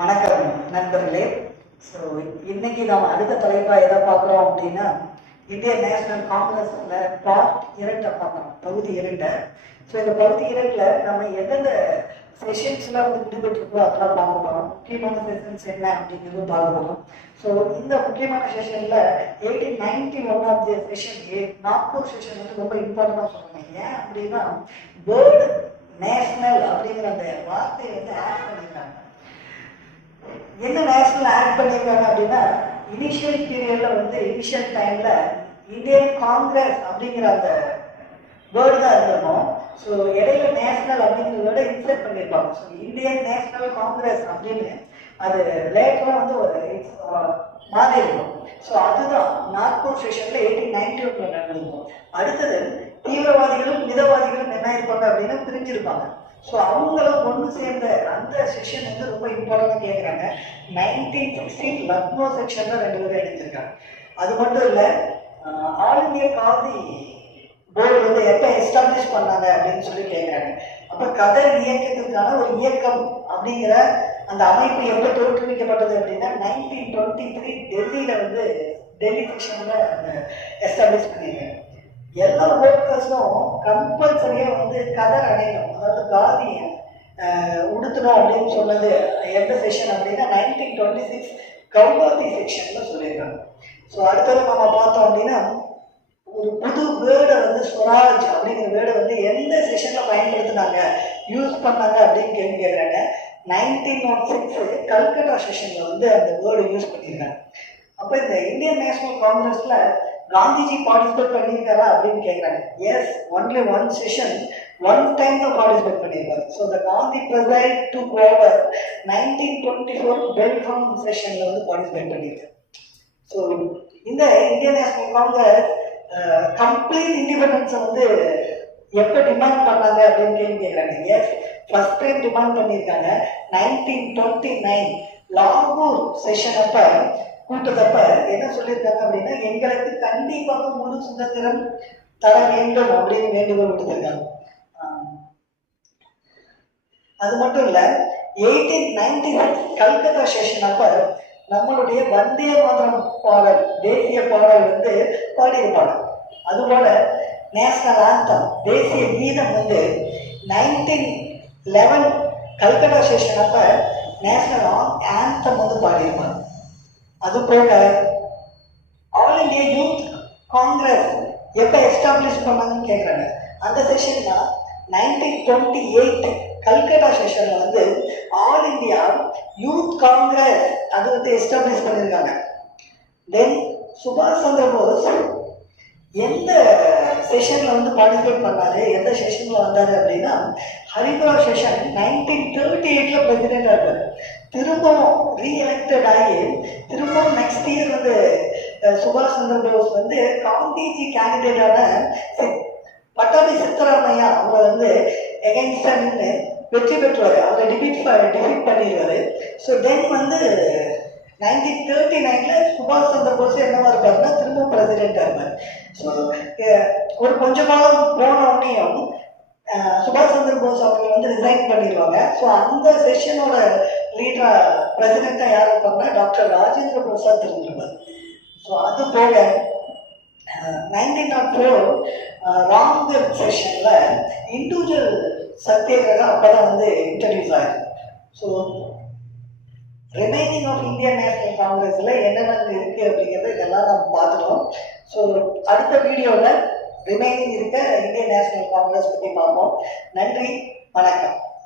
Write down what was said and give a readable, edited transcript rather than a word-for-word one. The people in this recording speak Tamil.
வணக்கம் நண்பர்களே. ஸோ இன்னைக்கு நாம் அடுத்த தலைப்பாக எதை பார்க்குறோம் அப்படின்னா, இந்திய நேஷனல் காங்கிரஸ்ல பார்ட் 2 பார்க்குறோம், பகுதி 2. ஸோ இந்த பகுதி 2ல் நம்ம எந்தெந்த செஷன்ஸ்லாம் வந்து விடுபட்டுருக்கோ அதெல்லாம் பார்க்க போகிறோம். முக்கியமான செஷன்ஸ் என்ன அப்படிங்கிறது பார்க்க போகிறோம். ஸோ இந்த முக்கியமான செஷனில் 1891 of the session Nagpur session வந்து ரொம்ப இம்பார்ட்டண்டாக சொல்லுவேன். ஏன் அப்படின்னா, வேர்ல்டு நேஷனல் அப்படிங்கிற அந்த வார்த்தையை வந்து ஆட் பண்ணியிருக்காங்க. என்ன நேஷனல் ஆட் பண்ணியிருக்காங்க அப்படின்னா, இனிஷியல் பீரியட்ல வந்து இனிஷியல் டைம்ல இந்தியன் காங்கிரஸ் அப்படிங்கிற அந்த வேர்டு தான் இருக்கணும். ஸோ இடையில நேஷனல் அப்படிங்கிறத இன்சர்ட் பண்ணியிருப்பாங்க. ஸோ இந்தியன் நேஷனல் காங்கிரஸ் அப்படின்னு அது லேட்டராக வந்து ஒரு மாறி இருக்கும். ஸோ அதுதான் நாக்பூர் செஷன்ல 1891 நடந்திருக்கும். அடுத்தது தீவிரவாதிகளும் மிதவாதிகளும் என்ன இருப்பாங்க அப்படின்னா பிரிஞ்சிருப்பாங்க. ஸோ அவங்களும் ஒன்று சேர்ந்த அந்த செஷன் வந்து ரொம்ப இம்பார்ட்டண்டாக கேட்குறாங்க. 1916 லக்னோ செக்ஷன் தான் 2 பேரும் எடுத்திருக்காங்க. அது மட்டும் இல்லை, ஆல் இந்தியா காதி போர்டு வந்து எப்போ எஸ்டாப்ளிஷ் பண்ணாங்க அப்படின்னு சொல்லி கேட்குறாங்க. அப்போ கதர் இயக்கத்திற்கான ஒரு இயக்கம் அப்படிங்கிற அந்த அமைப்பு எப்போ தோற்றுவிக்கப்பட்டது அப்படின்னா 1923 டெல்லியில் வந்து டெல்லி செக்ஷனில் எஸ்டாப்ளிஷ் பண்ணியிருக்காங்க. எல்லா ஒர்க்கர்ஸும் கம்பல்சரியாக வந்து கதர் அடையணும், அதாவது காதி உடுத்தணும் அப்படின்னு சொன்னது எந்த செஷன் அப்படின்னா 1926 கவுகாதி செக்ஷன்ல சொல்லியிருக்காங்க. ஸோ அடுத்தது நம்ம பார்த்தோம் அப்படின்னா, ஒரு புது வேர்டை வந்து ஸ்வராஜ் அப்படிங்கிற வேர்டை வந்து எந்த செஷன்ல பயன்படுத்தினாங்க, யூஸ் பண்ணாங்க அப்படின்னு கேட்குறாங்க. 1906 கல்கட்டா செஷன்ல வந்து அந்த வேர்டை யூஸ் பண்ணியிருக்காங்க. அப்போ இந்த இந்தியன் நேஷனல் காங்கிரஸ்ல காந்திஜி பார்ட்டிசிபேட் பண்ணியிருக்காரா அப்படின்னு கேட்குறாங்க. Yes, only one session, one time தான் பார்ட்டிசிபேட் பண்ணியிருக்காரு. So the Gandhi presided over 1924 Belgaum செஷன்ல வந்து பார்ட்டிசிபேட் பண்ணியிருக்காரு. ஸோ இந்த இந்தியன் நேஷனல் காங்கிரஸ் கம்ப்ளீட் இண்டிபெண்டன்ஸை வந்து எப்போ டிமாண்ட் பண்ணாங்க அப்படின்னு கேட்குறாங்க. எஸ், ஃபர்ஸ்ட் டைம் டிமாண்ட் பண்ணியிருக்காங்க 1929 லாகூர் செஷன் அப்போ கூட்டத்தப்ப என்ன சொல்லியிருக்காங்க அப்படின்னா, எங்களுக்கு கண்டிப்பாக முழு சுதந்திரம் தர வேண்டும் அப்படின்னு வேண்டுகோள் விடுத்திருக்காங்க. அது மட்டும் இல்ல, 1896 கல்கத்தா செஷன் அப்ப நம்மளுடைய வந்தே மாதரம் பாடல், தேசிய பாடல் வந்து பாடியிருப்பாங்க. அதுபோல நேஷனல் ஆந்தம், தேசிய கீதம் வந்து 1911 கல்கத்தா செஷன் அப்ப நேஷனல் ஆந்தம் வந்து பாடியிருப்பாங்க. அது போல ஆல் இந்தியா யூத் காங்கிரஸ் எப்போ எஸ்டாப்ளிஷ் பண்ணாங்கன்னு கேட்குறாங்க. அந்த செஷன் தான் 1928 கல்கட்டா செஷன்ல வந்து ஆல் இந்தியா யூத் காங்கிரஸ் அது வந்து எஸ்டாப்ளிஷ் பண்ணியிருக்காங்க. தென் சுபாஷ் சந்திர போஸ் எந்த செஷன்ல வந்து பார்ட்டிசிபேட் பண்ணாரு, எந்த செஷன்ல வந்தாரு அப்படின்னா, ஹரிபுரா செஷன் 1938 பிரசிடென்டா இருக்காரு. திரும்பவும் ரீஎலெக்டட் ஆகி திரும்பவும் நெக்ஸ்ட் இயர் வந்து சுபாஷ் சந்திர போஸ் வந்து காந்திஜி கேண்டிடேட்டான பட்டாபி சித்தராமையா அவங்க வந்து எகென்ஸ்டா நின்று வெற்றி பெற்றுவாரு. அவரை டிஃபீட் பண்ணிடுவாரு. ஸோ தென் வந்து 1939ல சுபாஷ் சந்திர போஸ் என்னவா இருப்பாருன்னா திரும்பவும் பிரசிடென்டா இருப்பார். ஸோ ஒரு கொஞ்ச காலம் போன உடனேயும் சுபாஷ் சந்திர போஸ் அவங்க வந்து ரிசைன் பண்ணிடுவாங்க. ஸோ அந்த செஷனோட லீடரா பிரசிடென்டா யார் இருப்பாங்கன்னா டாக்டர் ராஜேந்திர பிரசாத் இருந்திருப்பார். ஸோ அது போக 1904 ராம்கர் செஷன்ல இண்டிவிஜுவல் சத்தியாகிரகா அப்பதான் வந்து இன்ட்ரடியூஸ் ஆயிருக்கு. So remaining of Indian National காங்கிரஸ்ல என்னென்ன இருக்கு அப்படிங்கிறது இதெல்லாம் நம்ம பார்த்துட்டோம். ஸோ அடுத்த வீடியோவில் ரிமைனிங் இருக்க இந்தியன் நேஷனல் காங்கிரஸ் பற்றி பார்ப்போம். நன்றி, வணக்கம்.